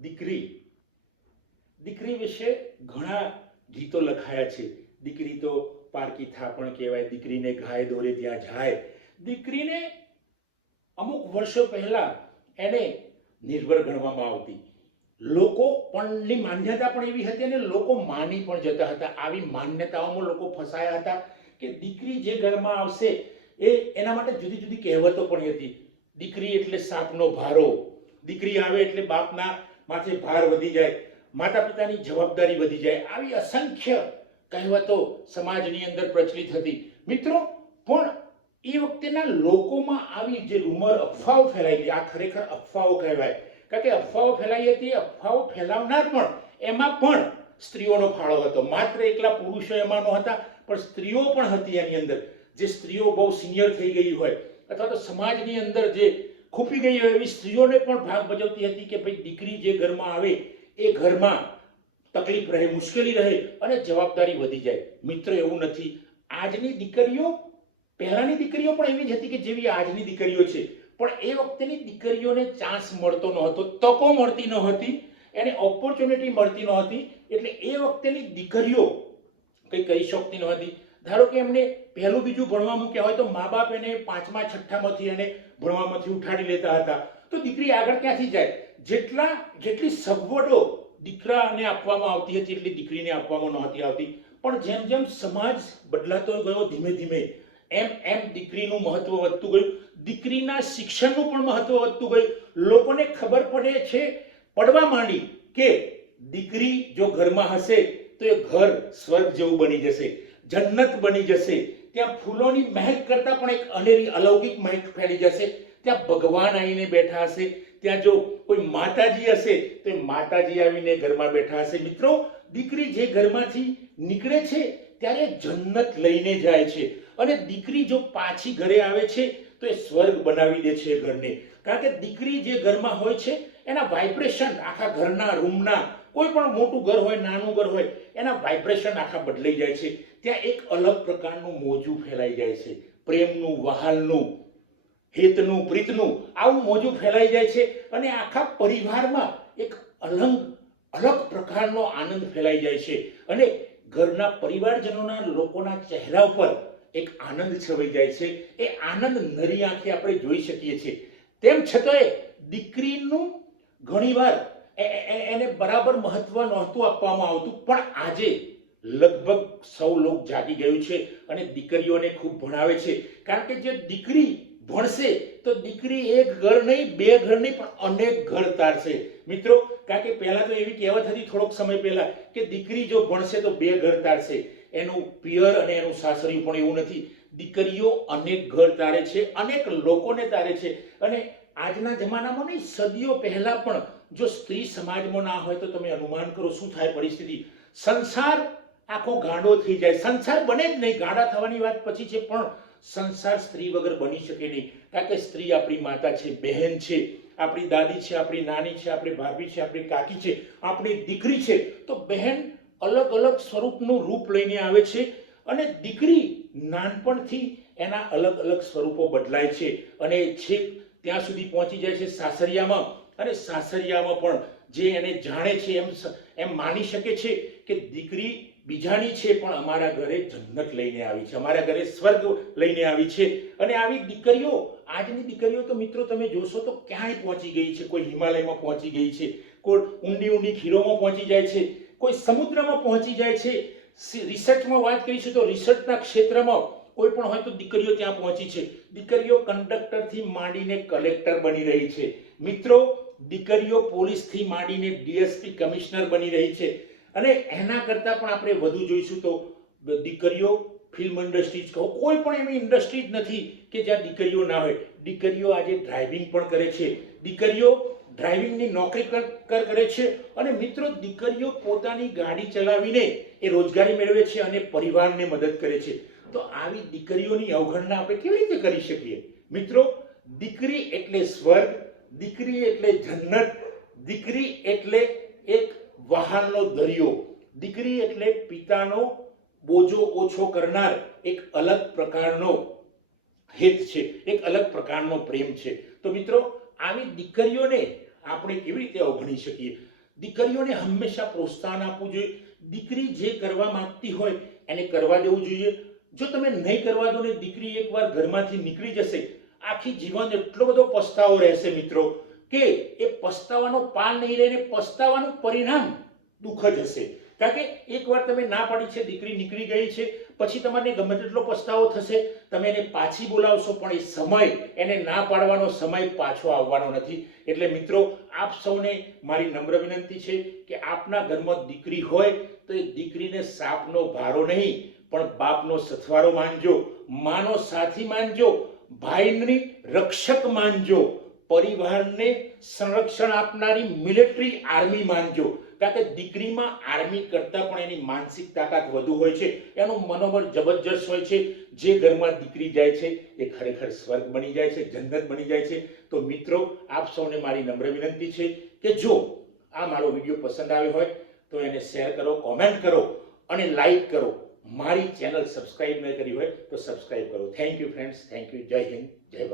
દીકરી દીકરી વિશે ઘણા ગીતો લખાયા છે. દીકરી તો પારકી થાપણ કહેવાય, દીકરીને ગાય દોરે ત્યાં જાય. દીકરીને અમુક વર્ષો પહેલા એને નિર્ભર ગણવામાં આવતી. લોકો પણની માન્યતા પણ એવી હતી અને લોકો માની પણ જતા હતા. આવી માન્યતાઓમાં લોકો ફસાયા હતા કે દીકરી જે ઘરમાં આવશે એના માટે જુદી જુદી કહેવતો પણ હતી. દીકરી એટલે સાપનો ભારો, દીકરી આવે એટલે બાપના માથે ભાર વધી જાય, માતા પિતાની જવાબદારી વધી જાય. આવી અસંખ્ય કહેવતો સમાજની અંદર પ્રચલિત હતી. મિત્રો, પણ એ વખતેના લોકોમાં આવી જે રૂમર, અફવાઓ ફેલાયેલી, આ ખરેખર અફવાઓ કહેવાય. કારણ કે અફવાઓ ફેલાઈ હતી. અફવાઓ ફેલાવનાર પણ એમાં પણ સ્ત્રીઓનો ફાળો હતો. માત્ર એકલા પુરુષો એમાં નહોતા, પણ સ્ત્રીઓ પણ હતી એની અંદર. જે સ્ત્રીઓ બહુ સિનિયર થઈ ગઈ હોય અથવા તો સમાજની અંદર જે ખૂપી ગઈ હોય એવી સ્ત્રીઓને પણ ભાગ ભજવતી હતી કે ભાઈ દીકરી જે ઘરમાં આવે એ ઘરમાં તકલીફ રહે, મુશ્કેલી રહે અને જવાબદારી વધી જાય. મિત્રો, એવું નથી. આજની દીકરીઓ, પહેલાની દીકરીઓ પણ એવી જ હતી કે જેવી આજની દીકરીઓ છે, પણ એ વખતેની દીકરીઓને ચાન્સ મળતો નહોતો, તકો મળતી નહોતી, એને ઓપોર્ચ્યુનિટી મળતી નહોતી. એટલે એ વખતેની દીકરીઓ કંઈ કરી શકતી નહોતી. ધારો કે એમને પહેલું બીજું ભણવા મૂક્યા હોય તો મા બાપ એને પાંચમા છઠ્ઠામાંથી એને ભણવામાંથી ઉઠાડી લેતા હતા. તો દીકરી આગળ ક્યાંથી જાય? જેટલી સગવડો દીકરાને આપવામાં આવતી હતી એટલી દીકરીને આપવામાં નહોતી આવતી. પણ જેમ જેમ સમાજ બદલાતો ગયો ધીમે ધીમે એમ દીકરીનું મહત્વ વધતું ગયું. દીકરીના શિક્ષણનું પણ મહત્વ વધતું ગયું. લોકોને ખબર પડવા માંડી કે દીકરી જો ઘરમાં હશે તો એ ઘર સ્વર્ગ જેવું બની જશે, જન્નત બની જશે. ત્યાં ફૂલોની મહેક કરતા પણ એક અનેરી અલૌકિક મહેક ફેલી જશે. ત્યાં ભગવાન આવીને બેઠા હશે. ત્યાં જો કોઈ માતાજી હશે તો એ માતાજી આવીને ઘરમાં બેઠા હશે. મિત્રો, દીકરી જે ઘરમાંથી નીકળે છે ત્યારે જન્નત લઈને જાય છે અને દીકરી જો પાછી ઘરે આવે છે તો એ સ્વર્ગ બનાવી દે છે ઘરને. કારણ કે દીકરી જે ઘરમાં હોય છે એના વાઇબ્રેશન આખા ઘરના રૂમના, કોઈ પણ મોટું ઘર હોય નાનું ઘર હોય, એના વાઇબ્રેશન આખા બદલાઈ જાય છે. ત્યાં એક અલગ પ્રકારનું મોજું ફેલાઈ જાય છે. પ્રેમનું, વહાલનું, હિતનું, પ્રીતનું આવું મોજું ફેલાઈ જાય છે અને આખા પરિવારમાં એક અલગ પ્રકારનો આનંદ ફેલાઈ જાય છે અને ઘરના પરિવારજનોના લોકોના ચહેરા ઉપર એક આનંદ છવાઈ જાય છે. એ આનંદ નરી આંખે આપણે જોઈ શકીએ છીએ. તેમ છતાંય દીકરીનું ઘણીવાર એને બરાબર મહત્વ નહોતું આપવામાં આવતું. પણ આજે લગભગ સૌ લોક જાગી ગયું છે અને દીકરીઓને ખૂબ ભણાવે છે. કારણ કે જે દીકરી ભણશે તો દીકરી એક ઘર નહીં, બે ઘર નહીં, પણ અનેક ઘર તારશે. મિત્રો, કારણ કે પહેલા તો એવી કહેવત હતી થોડોક સમય પહેલા કે દીકરી જો ભણશે તો બે ઘર તારશે. એનું પિયર અને એનું સાસરિયું પણ એવું નથી. દીકરીઓ અનેક ઘર તારે છે, અનેક લોકોને તારે છે. અને આજના જમાનામાં નહીં, સદીઓ પહેલા પણ જો સ્ત્રી સમાજમાં ના હોય તો તમે અનુમાન કરો શું થાય પરિસ્થિતિ. સંસાર આખો ગાંડો થઈ જાય. સંસાર બને જ નહીં, ગાંડા થવાની વાત પછી છે, પણ સંસાર સ્ત્રી વગર બની શકે નહીં. કારણ કે સ્ત્રી આપણી માતા છે, બહેન છે, આપણી દાદી છે, આપણી નાની છે, આપણી ભાભી છે, આપણી કાકી છે, આપણી દીકરી છે. તો બહેન અલગ અલગ સ્વરૂપનું રૂપ લઈને આવે છે અને દીકરી નાનપણથી એના અલગ અલગ સ્વરૂપો બદલાય છે અને છેક ત્યાં સુધી પહોંચી જાય છે સાસરિયામાં. અને સાસરિયામાં પણ જે એને જાણે છે એમ માની શકે છે કે દીકરી બીજાની છે પણ અમારા ઘરે જન્નત લઈને આવી છે, અમારા ઘરે સ્વર્ગ લઈને આવી છે. અને આવી દીકરીઓ, આજની દીકરીઓ તો મિત્રો તમે જોશો તો ક્યાંય પહોંચી ગઈ છે. કોઈ હિમાલયમાં પહોંચી ગઈ છે, કોઈ ઊંડી ખીરોમાં પહોંચી જાય છે, કોઈ સમુદ્રમાં પહોંચી જાય છે. રિસર્ચમાં વાત કરીશું તો રિસર્ચના ક્ષેત્રમાં કોઈ પણ હોય તો દીકરીઓ ત્યાં પહોંચી છે. દીકરીઓ કંડક્ટરથી માંડીને કલેક્ટર બની રહી છે. મિત્રો, દીકરીઓ પોલીસથી માંડીને ડીએસપી કમિશનર બની રહી છે. અને એના કરતાં પણ આપણે વધુ જોઈશું તો દીકરીઓ ફિલ્મ ઇન્ડસ્ટ્રી જ કહો, કોઈ પણ એવી ઇન્ડસ્ટ્રી જ નથી કે જ્યાં દીકરીઓ ના હોય. દીકરીઓ આજે ડ્રાઇવિંગ પણ કરે છે, દીકરીઓ ડ્રાઇવિંગની નોકરી કરે છે. અને મિત્રો, દીકરીઓ પોતાની ગાડી ચલાવીને એ રોજગારી મેળવે છે અને પરિવારને મદદ કરે છે. તો આવી દીકરીઓની અવગણના આપણે કેવી રીતે કરી શકીએ? મિત્રો, દીકરી એટલે સ્વર્ગ, દીકરી એટલે જન્નત, દીકરી એટલે એક વહાલનો દરિયો, દીકરી એટલે પિતાનો બોજો ઓછો કરનાર એક અલગ પ્રકારનો હિત છે, એક અલગ પ્રકારનો પ્રેમ છે. તો મિત્રો, આવી દીકરીઓને આપણે કેવી રીતે અવગણી શકીએ? દીકરીઓને હંમેશા પ્રોત્સાહન આપવું જોઈએ. દીકરી જે કરવા માંગતી હોય એને કરવા દેવું જોઈએ. જો તમે નહીં કરવા દો ને દીકરી એકવાર ઘરમાંથી નીકળી જશે, આખી જીવન એટલો બધો પસ્તાવો રહેશે મિત્રો, કે એ પસ્તાવાનો પાર નહીં રહે ને પસ્તાવાનું પરિણામ દુઃખ જ હશે. કારણ કે એકવાર તમે ના પાડી છે, દીકરી નીકળી ગઈ છે, પછી તમારે ગમે તેટલો પસ્તાવો થશે, તમે એને પાછી બોલાવશો પણ એ સમય, એને ના પાડવાનો સમય પાછો આવવાનો નથી. એટલે મિત્રો, આપ સૌને મારી નમ્ર વિનંતી છે કે આપના ઘરમાં દીકરી હોય તો એ દીકરીને સાપનો ભારો નહીં પણ બાપનો સથવારો માનજો, માનો સાથી માનજો, ભાઈની રક્ષક માનજો, પરિવારને સંરક્ષણ આપનારી મિલિટરી આર્મી માનજો. કારણ કે દીકરીમાં આર્મી કરતાં પણ એની માનસિક તાકાત વધુ હોય છે, એનું મનોબળ જબરજસ્ત હોય છે. જે ઘરમાં દીકરી જાય છે એ ખરેખર સ્વર્ગ બની જાય છે, જન્નત બની જાય છે. તો મિત્રો, આપ સૌને મારી નમ્ર વિનંતી છે કે જો આ મારો વિડીયો પસંદ આવ્યો હોય તો એને શેર કરો, કોમેન્ટ કરો અને લાઈક કરો. મારી ચેનલ સબસ્ક્રાઇબ ન કરી હોય તો સબસ્ક્રાઇબ કરો. Thank you friends, thank you. જય હિન્દ, જય ભારત.